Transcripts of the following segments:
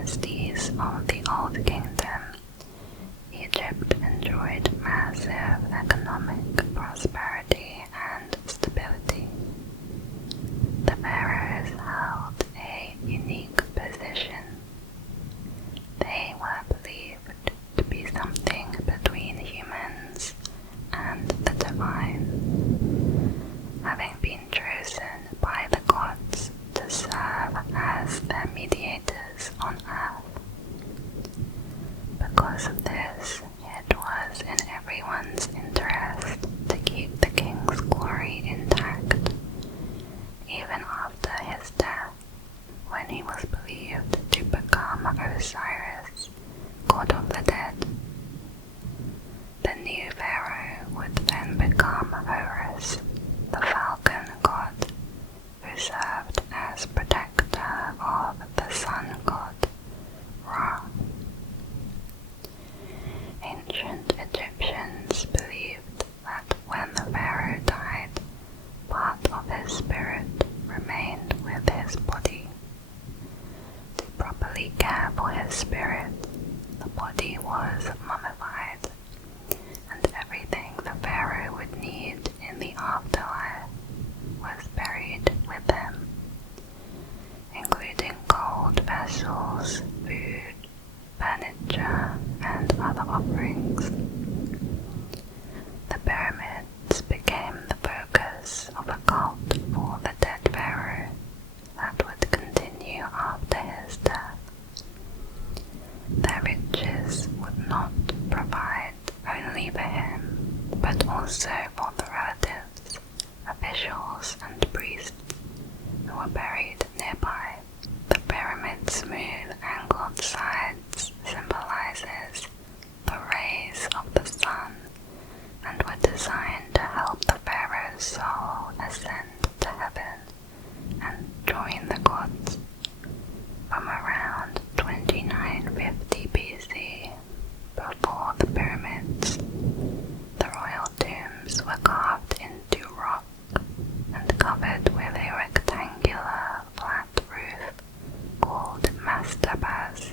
dynasties of the Old Kingdom, Egypt enjoyed massive economic prosperity and stability. The pharaohs held a unique position. They were believed to be something between humans and the divine, having been chosen by the gods to serve as their mediators on earth. Because of this, it was in everyone's interest to keep the king's glory intact, even after his death, when he was believed to become Osiris, god of the dead. The new pharaoh would then become Horus, the falcon god, who served as protector of the sun god, Ra. Ancient Egyptians believed that when the pharaoh died, part of his spirit remained with his body. To properly care for his spirit, the body was mummified, and everything the pharaoh would need in the afterlife was buried with him, including gold vessels, food, furniture, and other offerings. The pyramids became the focus of a cult for the dead pharaoh that would continue after his death. Their riches would not provide only for him, but also for the relatives, officials, and priests who were buried nearby. The pyramid's smooth angled sides symbolizes the rays of the sun and were designed to help the pharaoh's soul ascend to heaven and join the gods. From around 2950 BC, before the pyramids, the royal tombs were carved into rock and covered with a rectangular flat roof called mastabas.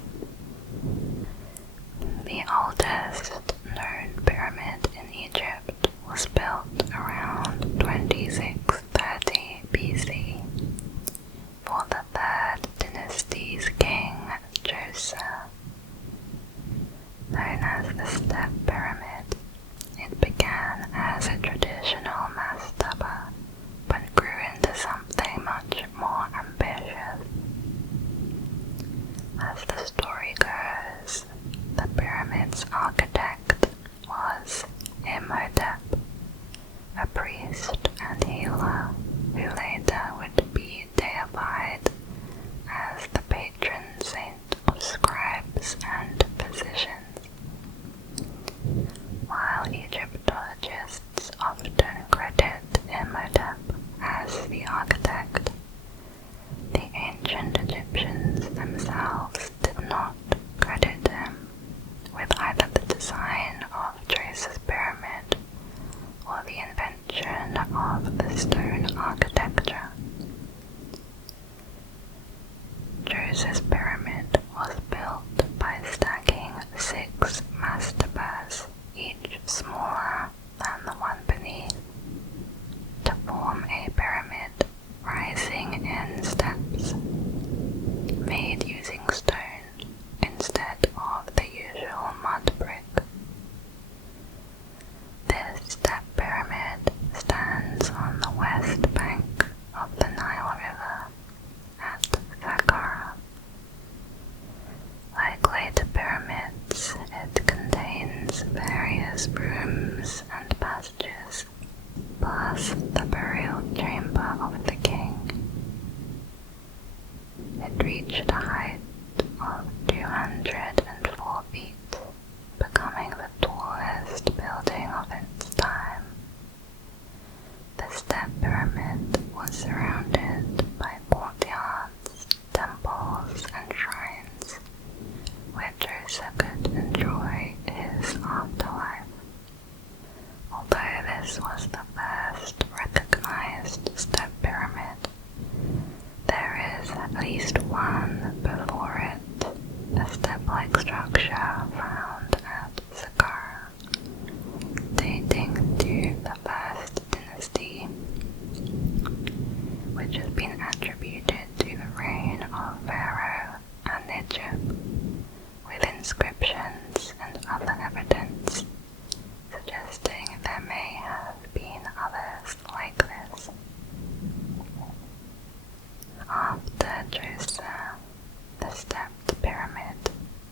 The oldest known pyramid in Egypt was built around 2630 BC for the 3rd dynasty's king, Giza. Known as the Step Pyramid, it began as a traditional mastaba, but grew into something much more ambitious. As the story goes, the pyramid's architect was Imhotep, a priest and healer who later would be deified as the patron saint of scribes and physicians. While Egyptologists often credit Imhotep as the architect, the ancient Egyptians themselves did not credit him with either the design of Dahshur's pyramid or the invention of the stone architecture. Dahshur's pyramid was built by stacking 6 mastabas, each smaller than the one beneath, to form a pyramid rising in steps, made using stone instead of the usual mud brick. This step pyramid stands on the west bank of the Nile River at Saqqara. Like later pyramids, it contains various rooms and passages, plus the burial chamber of the king. It reached a height of 204 feet, becoming the tallest building of its time. The step pyramid was surrounded by courtyards, temples, and shrines, where Dahshur could enjoy his afterlife. Although this was the first recognized step pyramid, there is at least one before it pyramid-like structure found at Saqqara, dating to the First Dynasty, which has been attributed to the reign of Pharaoh and Egypt, with inscriptions and other evidence suggesting there may have been others like this. After Giza, the stepped pyramid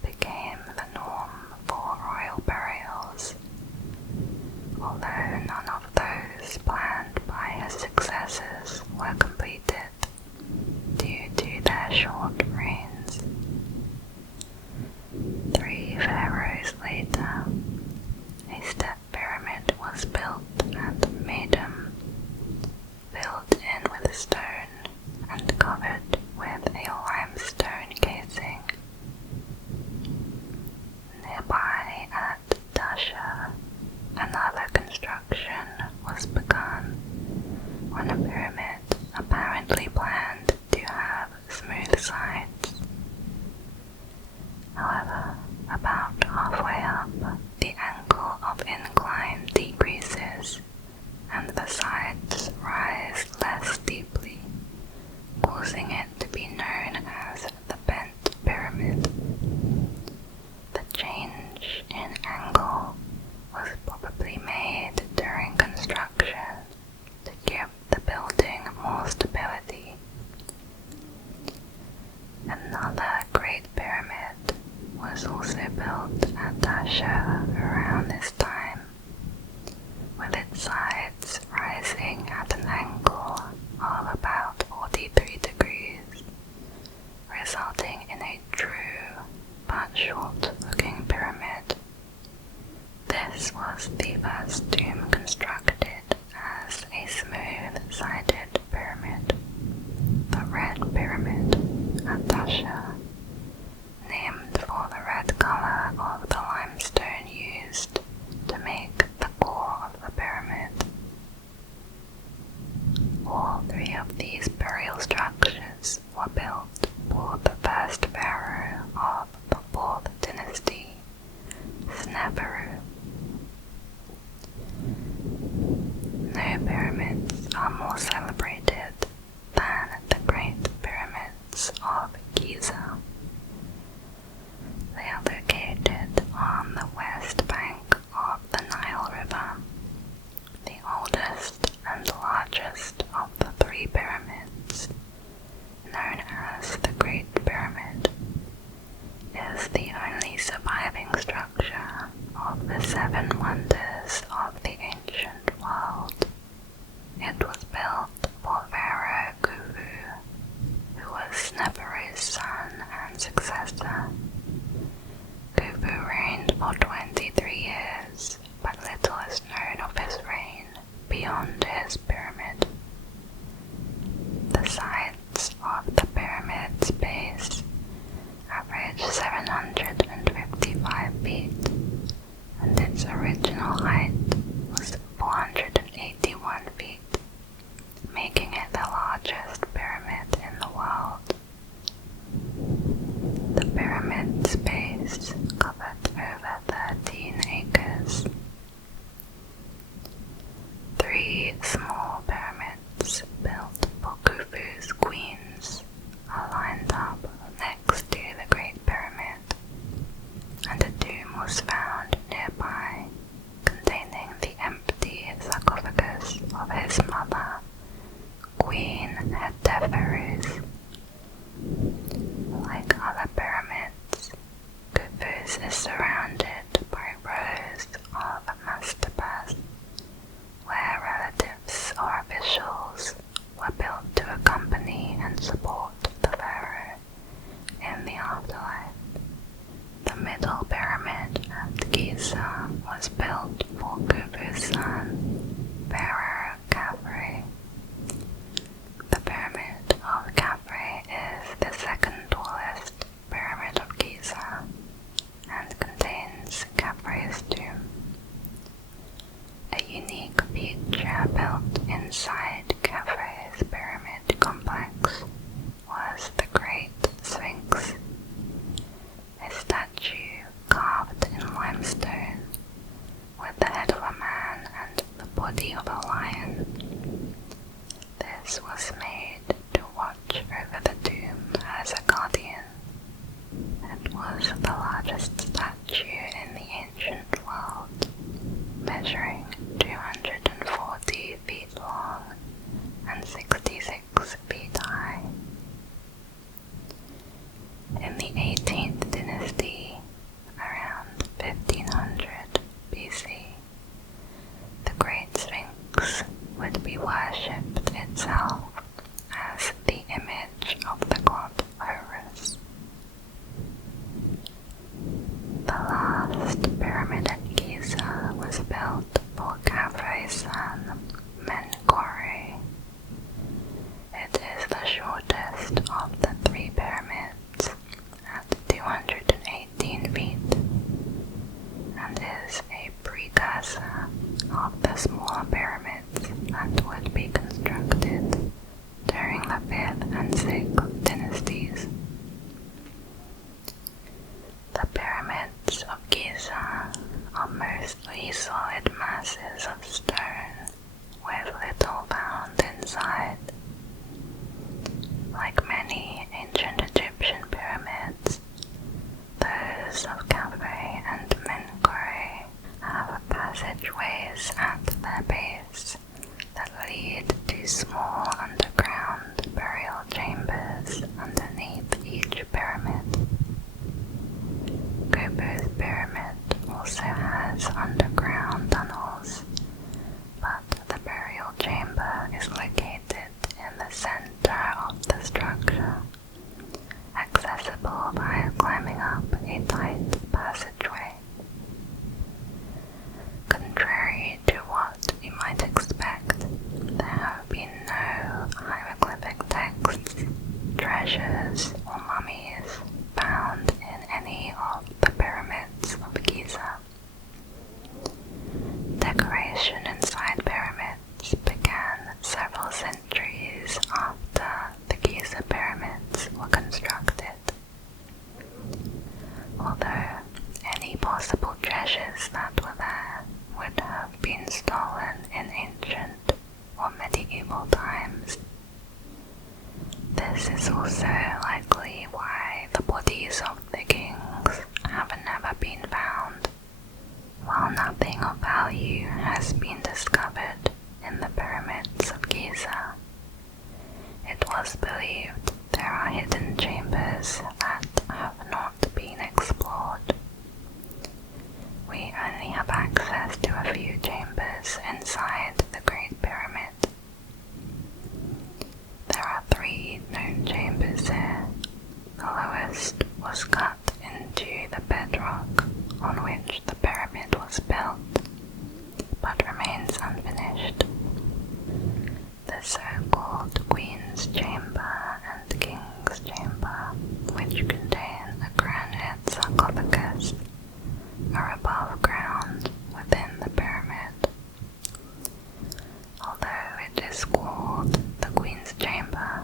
became the norm for royal burials, although none of those planned by his successors were completed due to their short reigns. 3 pharaohs later, a step pyramid was built at Medum, filled in with stone and covered with a limestone casing. Nearby at Dahshur, another construction was begun on a pyramid apparently planned to have smooth sides. However, about halfway up, the angle of incline decreases and the sides rise less steeply, causing it to be known as the bent pyramid. The change in angle was probably made during construction to give the building more stability. Another Great Pyramid was also built at Dahshur around this time, with its sides rising at an angle of about 43 degrees, resulting in a true but short-looking pyramid. This was the first tomb constructed as a smooth-sided pyramid, the Red Pyramid at Dahshur, named for the red color of the limestone used to make the core of the pyramid. All 3 of these burial structures were built for the first pharaoh of the 4th dynasty, Sneferu. No pyramids are more celebrated than the Great Pyramids of Giza. They are located on the west bank of the Nile River. The oldest and largest of the 3 pyramids, known as the Great Pyramid, is the only surviving structure of the 7 wonders of the ancient world. It was built for Pharaoh Khufu, who was Sneferu's son and successor. Khufu reigned for 23 years, but little is known of his reign beyond his pyramid. The sides of the pyramid's base average 755 feet, and its original height was 481 feet, making it the largest pyramid in the world. The pyramid's base covered over 13 acres. 3 small pyramids built for Khufu's queens are lined up next to the Great Pyramid, and a tomb was found nearby containing the empty sarcophagus of his mother, Queen Hetepheres. Like other pyramids, Khufu's is surrounded by rows of mastabas, where relatives or officials were built to accompany and support the pharaoh in the afterlife. The middle pyramid at Giza was built for Khufu's son, Pharaoh Khafre. The pyramid of Khafre is the second tallest pyramid of Giza and contains Khafre's tomb. A unique feature built inside Khafre's pyramid complex was the Great Sphinx, a statue first was cut into the bedrock on which the pyramid was built, but remains unfinished. The so-called Queen's Chamber and King's Chamber, which contain a granite sarcophagus, are above ground within the pyramid. Although it is called the Queen's Chamber,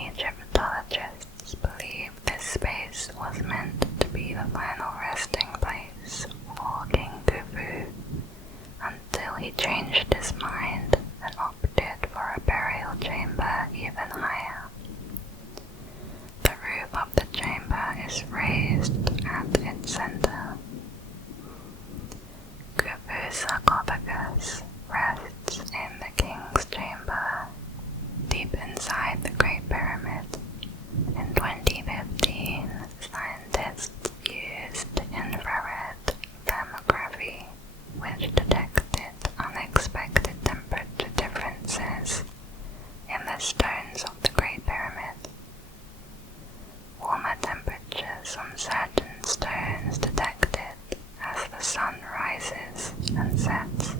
Egyptologists believe this space was meant to be the final resting place for King Khufu until he changed his mind and opted for a burial chamber even higher. The roof of the chamber is raised at its center. Khufu's sarcophagus rests in the King's Chamber, deep inside the Great Pyramid. In 2015, scientists used infrared thermography, which detected unexpected temperature differences in the stones of the Great Pyramid. Warmer temperatures on certain stones detected as the sun rises and sets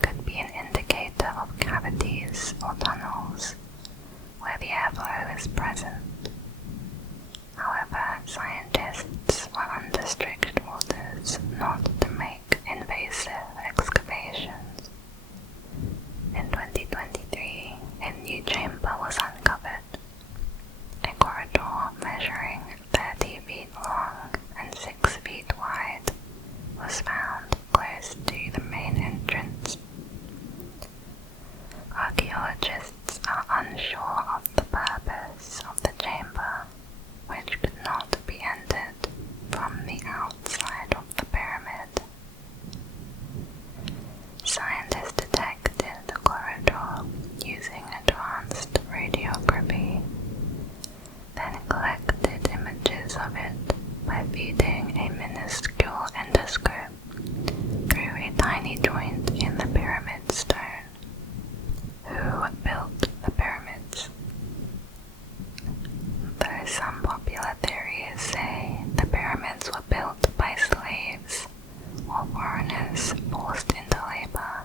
could be an indicator of cavities or tunnels where the airflow is present. However, scientists were under strict orders not to make invasive excavations. In 2023, a new chamber was uncovered. A corridor measuring 30 feet long and 6 feet wide was found close to the main entrance. Archaeologists are unsure of the purpose of the chamber, which could not be entered from the outside of the pyramid. Scientists detected the corridor using advanced radiography, then collected images of it by feeding a minuscule endoscope through a tiny joint in the pyramid stone. Who built the pyramids? Though some popular theories say the pyramids were built by slaves or foreigners forced into labor,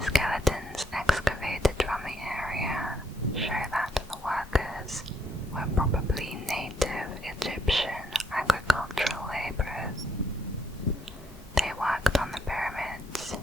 skeletons excavated from the area show that the workers were probably native Egyptian agricultural laborers. They worked on the pyramids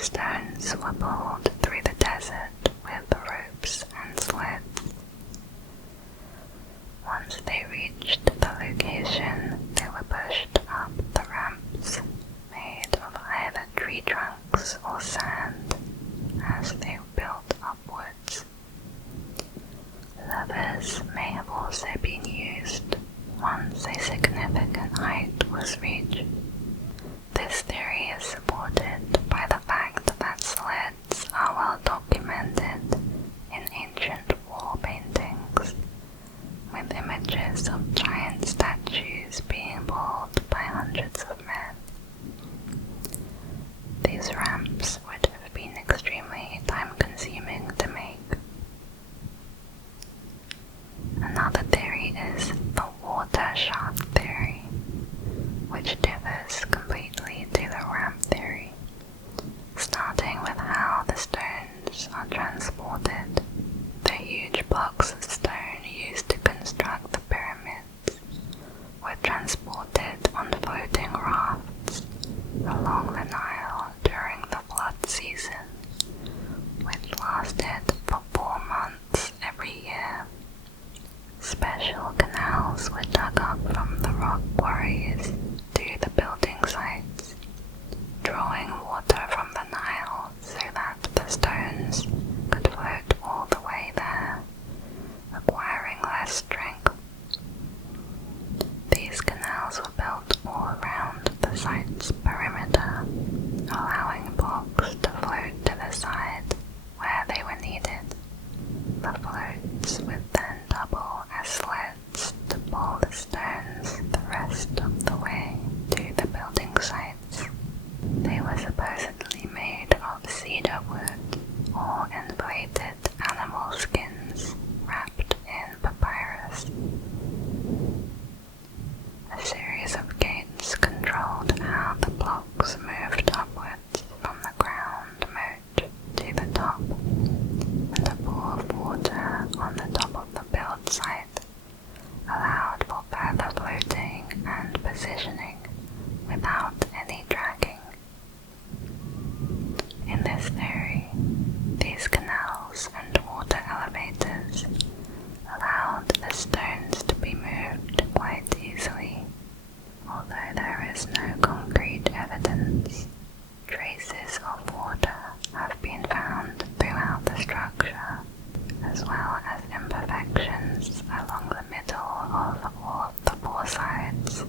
Stones were pulled through the desert with ropes and sleds. Once they reached the location, they were pushed up the ramps made of either tree trunks or sand as they built upwards. Levers may have also been used once a significant height was reached. This theory is supported by the fact that sleds are well documented in ancient wall paintings, with images of giant statues being pulled by hundreds of men. These ramps would have been extremely time-consuming to make. Another theory is the water shaft theory, which differs completely to the ramp theory. Starting with how the stones are transported, the huge blocks of stone used to construct the pyramids were transported on floating rafts along the Nile during the flood season, which lasted for 4 months every year. Special canals were dug up from the rock quarries to the building sites, drawing water from the Nile so that the stones could float all the way there, requiring less strength. These canals were built all around the site's perimeter, allowing blocks to float to the side where they were needed. The floats would then double as sleds to pull the stones the rest of the way to the building sites. They were supposedly made of cedar wood or inflated animal skins wrapped in papyrus. A series of gates controlled how the blocks moved upwards from the ground moat to the top, and a pool of water on the top of the build site allowed for further floating and positioning without any dragging. In this theory, these canals and water elevators allowed the stones to be moved quite easily. Although there is no concrete evidence, traces of water have been found throughout the structure, as well as imperfections along the middle of all of the 4 sides.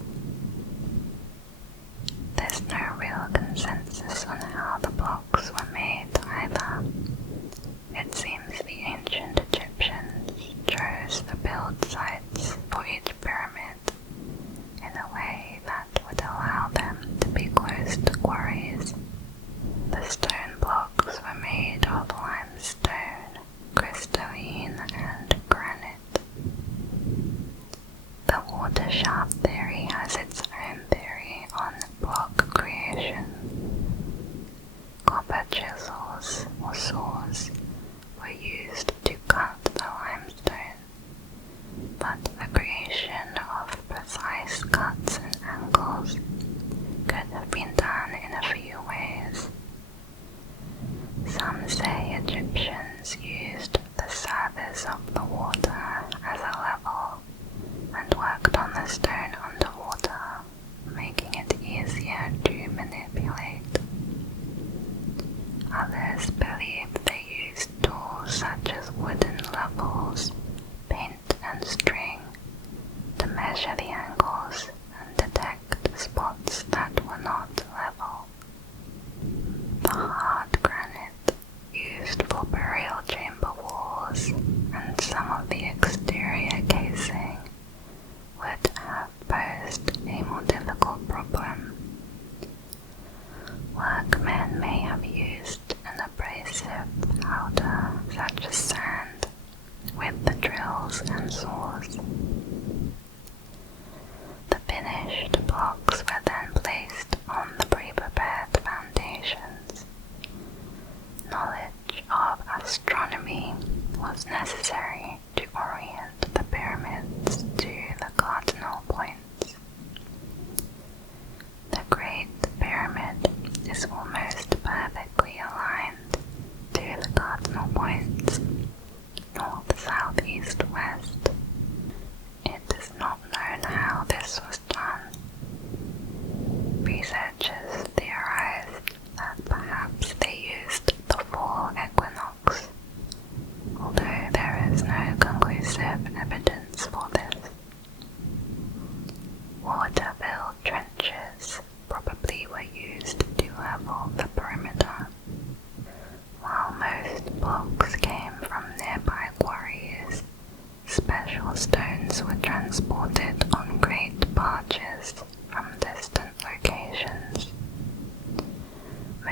There's no real consensus on how the blocks were made either. It seems the ancient Egyptians chose the build sites for each pyramid in a way that would allow them to be close to quarries. The stone blocks were made of limestone, crystalline, and granite. The water shaft theory has its own theory on block creation. Copper chisels or saws were used to cut the limestone, but the creation of precise cuts and angles could have been done in a few ways. Some say Egyptians used the surface of the water as a level and worked on the stone underwater, making it easier to manipulate. Others believe they used tools such as wooden levels, paint and string to measure the angles and detect spots that were not level. The hard granite used for burial chamber walls and some of the exterior casing would have posed a more difficult problem. Workmen may have used an abrasive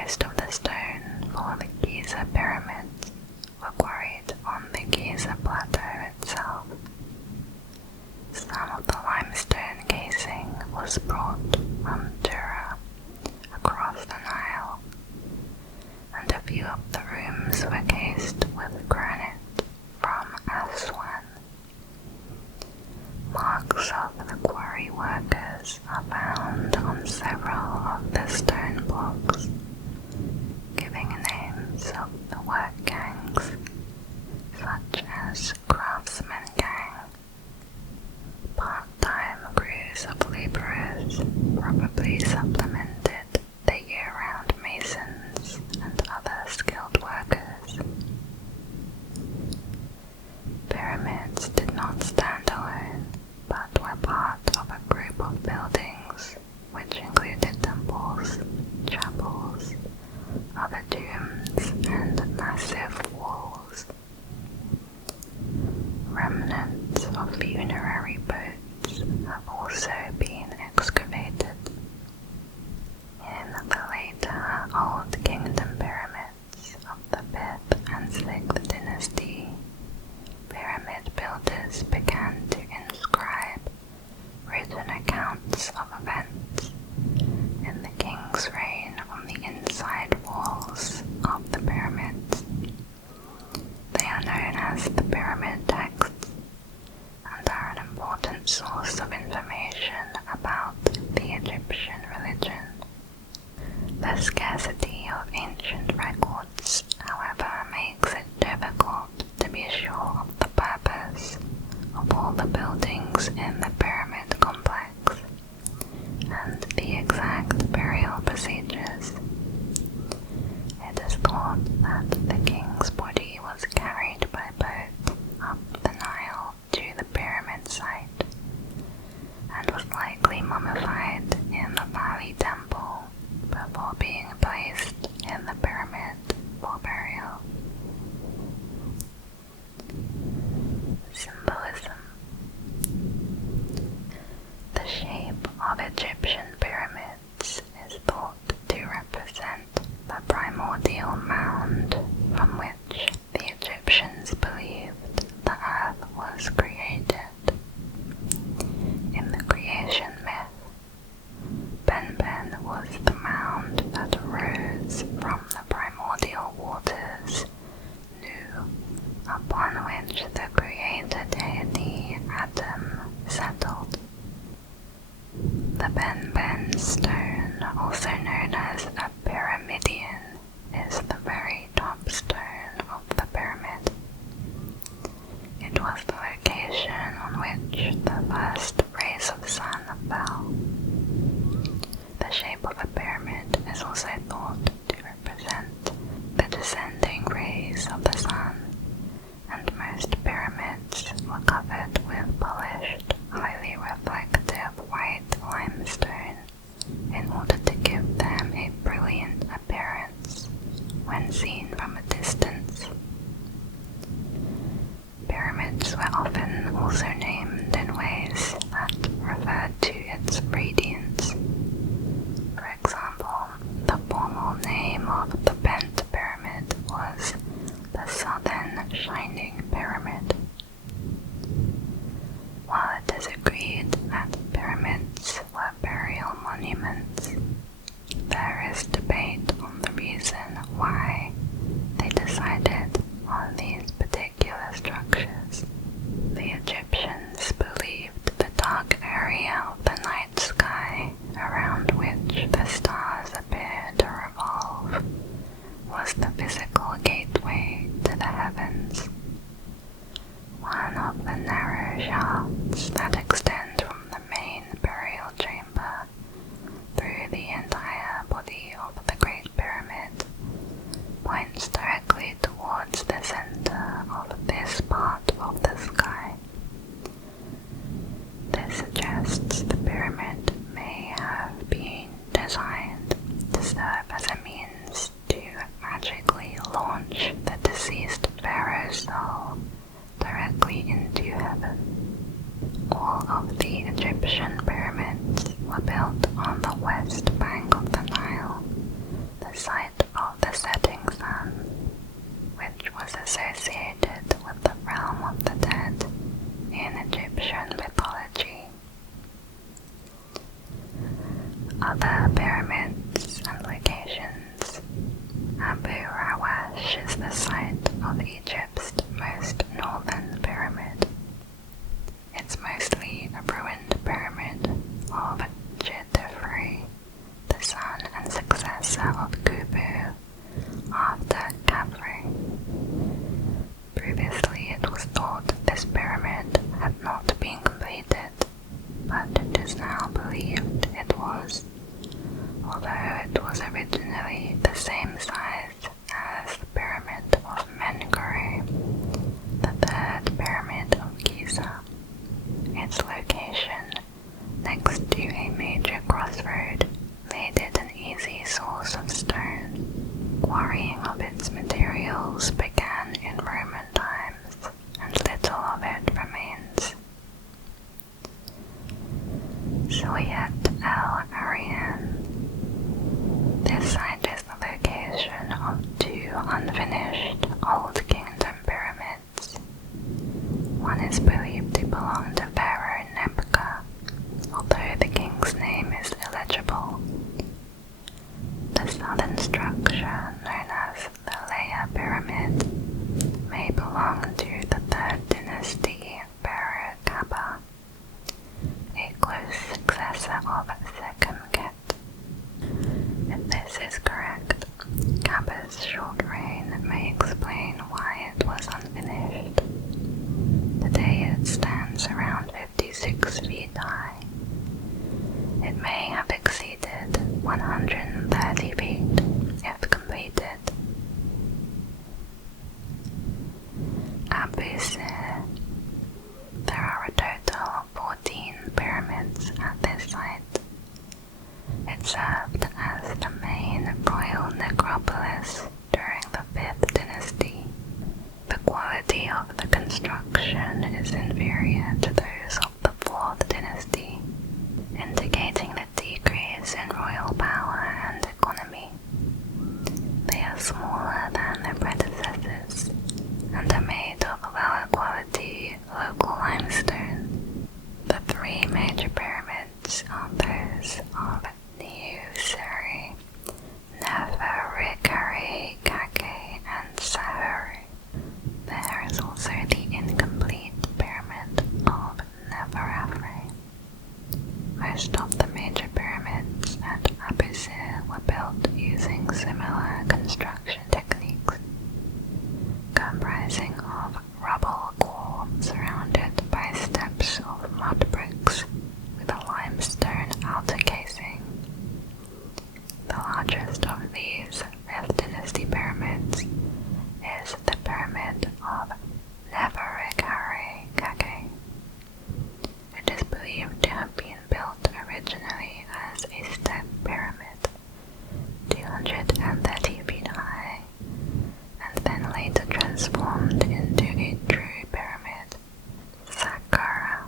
Most of the stone for the Giza pyramids were quarried on the Giza plateau itself. Some of the limestone casing was brought from Tura across the Nile, and a few of the rooms were cased with granite from Aswan. Marks of the quarry workers are found on several of the stone blocks, giving names of the work gangs, such as Craftsman Gang. Part-time crews of laborers probably supplemented the year-round masons and other skilled workers. Pyramids did not stand alone, but were part of a group of buildings which included temples, chapels, other tombs, and massive walls. Remnants of funerary boats have also been excavated. In the later Old Kingdom pyramids of the 5th and 6th dynasty, pyramid builders began to inscribe written accounts of events in the king's reign on the inside walls of the pyramids. They are known as the pyramid texts and are an important source of information about the Egyptian religion. The scarcity of ancient records, however, makes it difficult to be sure of the purpose of all the buildings in the pyramid complex and the exact burial procedures. It is thought that the king's body was carried by boat up the Nile to the pyramid site and was likely mummified in the Valley Temple before being placed in the pyramid for burial. Symbolism. The shape of Egyptian pyramids is thought to represent the primordial mound from which the Egyptians believed the earth was created. In the creation myth, Ben was the mound that arose from the primordial waters, Nu, upon which the creator deity Adam settled. The Ben stone, also known as a pyramidion, is the very top stone of the pyramid. It was the location on which the first rays of sun fell. The shape of a pyramid is also thought to represent the descending rays of the sun, and most pyramids were covered with polished, highly reflective white limestone in order to give them a brilliant appearance when seen from a distance. Pyramids were often also named in ways that referred to its radiance. For example, the formal name of the bent pyramid was the Southern Shining Pyramid. While it is agreed that pyramids were burial monuments, there is debate on the reason why they decided on these particular structures. The Egyptians believed the dark area of the night sky around which the stars appear to revolve site of the setting sun, which was associated with the realm of the dead in Egyptian mythology. Other pyramids and locations. Abu Rawash is the site of Egypt's most northern pyramid. It's mostly a ruined pyramid of Dahshur, the son and successor of Khufu, after Khafre. Previously it was thought this pyramid had not been completed, but it is now believed it was, although it was originally the same size as the pyramid of Menkaure, the third pyramid of Giza. Its location, next to a major crossroad, made it an easy source of stone. Quarrying of its materials began in Roman times, and little of it remains. Soyet El Arian. This site is the location of two unfinished Old Kingdom pyramids. One is believed to belong to Pharaoh Nebuchadnezzar, although the king's name is illegible. The southern structure, known as the Leia Pyramid, may belong to the 3rd dynasty Pharaoh Kaba, a close successor of Sekemket. If this is correct, Kaba's short reign may explain why it was unfinished. Today it stands around 56 feet high. It may have exceeded 130 feet if completed. Abusir. There are a total of 14 pyramids at this site. It served as the main royal necropolis during the 5th dynasty. The quality of the construction is inferior to those of the 4th dynasty, indicating a decrease in royal power and economy. They are smaller than their predecessors and are made of lower quality local limestone. The 3 major pyramids are those of Niusiri, Neferikari, Kake, and Sahuri. There is also the incomplete pyramid of Neferefre. Most of the major pyramids at Abusir were built using similar construction techniques, comprising of rubble core surrounded by steps of mud bricks with a limestone outer casing. The largest of these 5th dynasty pyramids is the pyramid of Neferikari Kake. It is believed to have been built originally as a step pyramid, 230 feet high, and then later transformed into a true pyramid, Saqqara.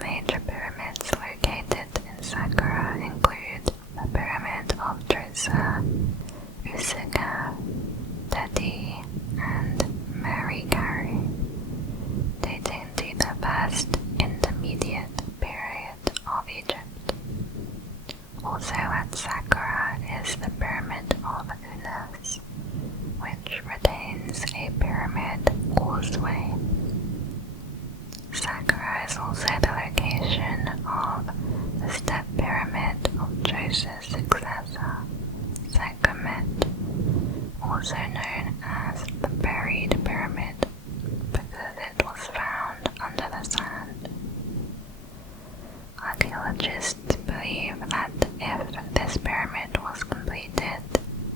Major pyramids located in Saqqara include the Pyramid of Giza, Usiga, Teti, and Marikari, dating to the first intermediate period of Egypt. Also at Saqqara is the Pyramid of Unas, which retains a pyramid causeway. Saqqara is also the location of the step pyramid of Joseph's successor, Sekhmet, also known as the Buried Pyramid, because it was found under the sand. Archaeologists believe that if this pyramid was completed,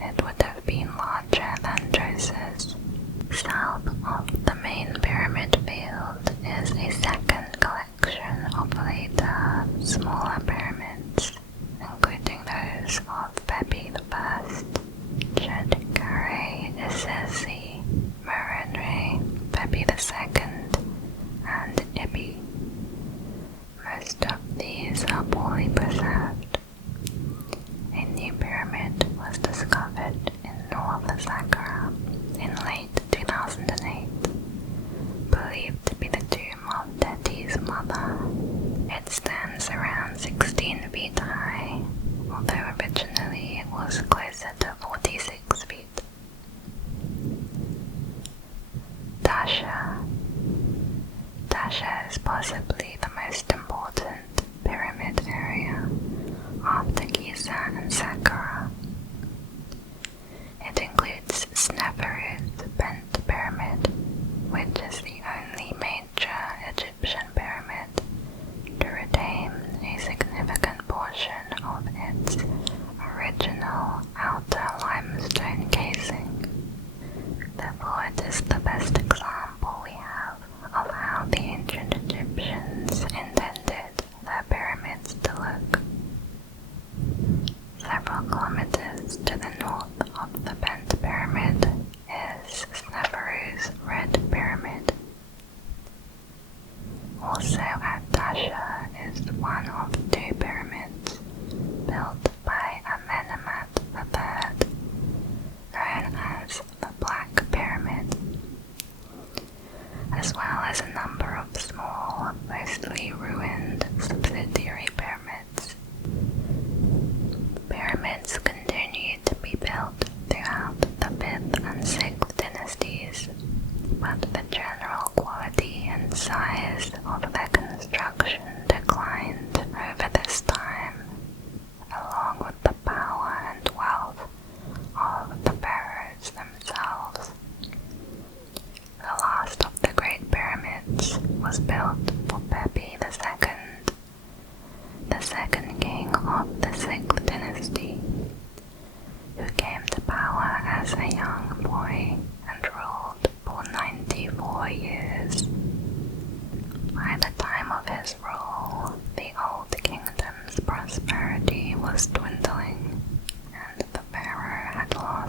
it would have been larger than Joseph's. South of the main pyramid field is a second collection of later, smaller pyramids, including those of Pepi I, Chedkare Isesi, Merenre, Pepi II, and Ibi. Most of these are poorly preserved. A new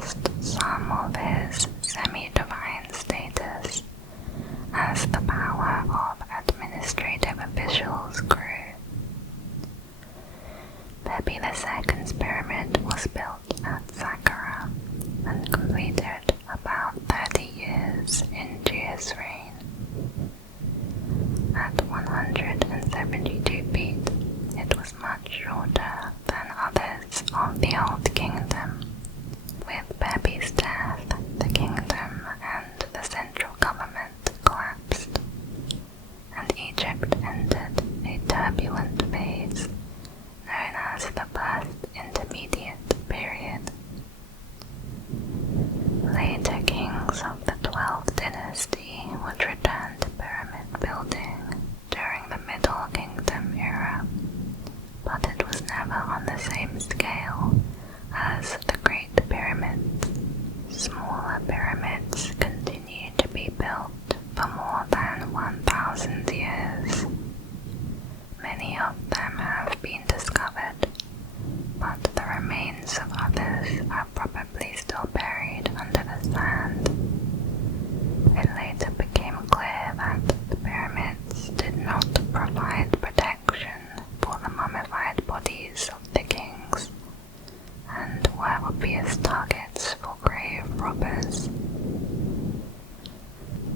lost some of his semi-divine status as the power of administrative officials grew. Pepi II's pyramid was built at Saqqara and completed about 30 years into his reign. At 172 feet, it was much shorter than others of the Old Kingdom. With Pepi's death, the kingdom and the central government collapsed, and Egypt entered a turbulent phase known as the First Intermediate Period. Later kings of the 12th dynasty would return to pyramid building during the Middle Kingdom era, but it was never on the same scale as the Great Pyramids. Smaller pyramids continue to be built for more than 1,000 years. Many of them have been discovered, but the remains of others are probably still buried under the sand. It later became clear that the pyramids did not provide protection for the mummified bodies of the kings, and were obvious targets for grave robbers.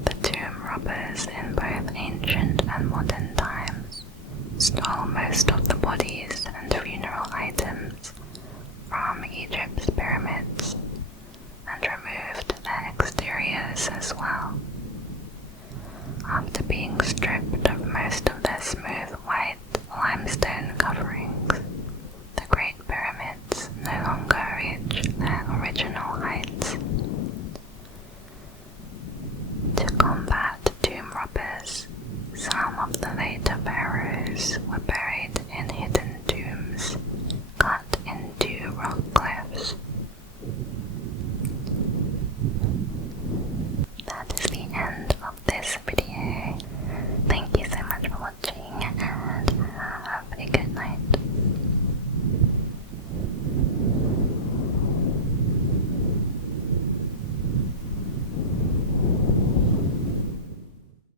The tomb robbers in both ancient and modern times stole most of the bodies and funeral items from Egypt's pyramids and removed their exteriors as well. After being stripped of most of their smooth white limestone coverings, the Great Pyramids no longer reach their original heights. To combat tomb robbers, some of the later pharaohs were buried in hidden tombs cut into rock cliffs. That is the end of this video.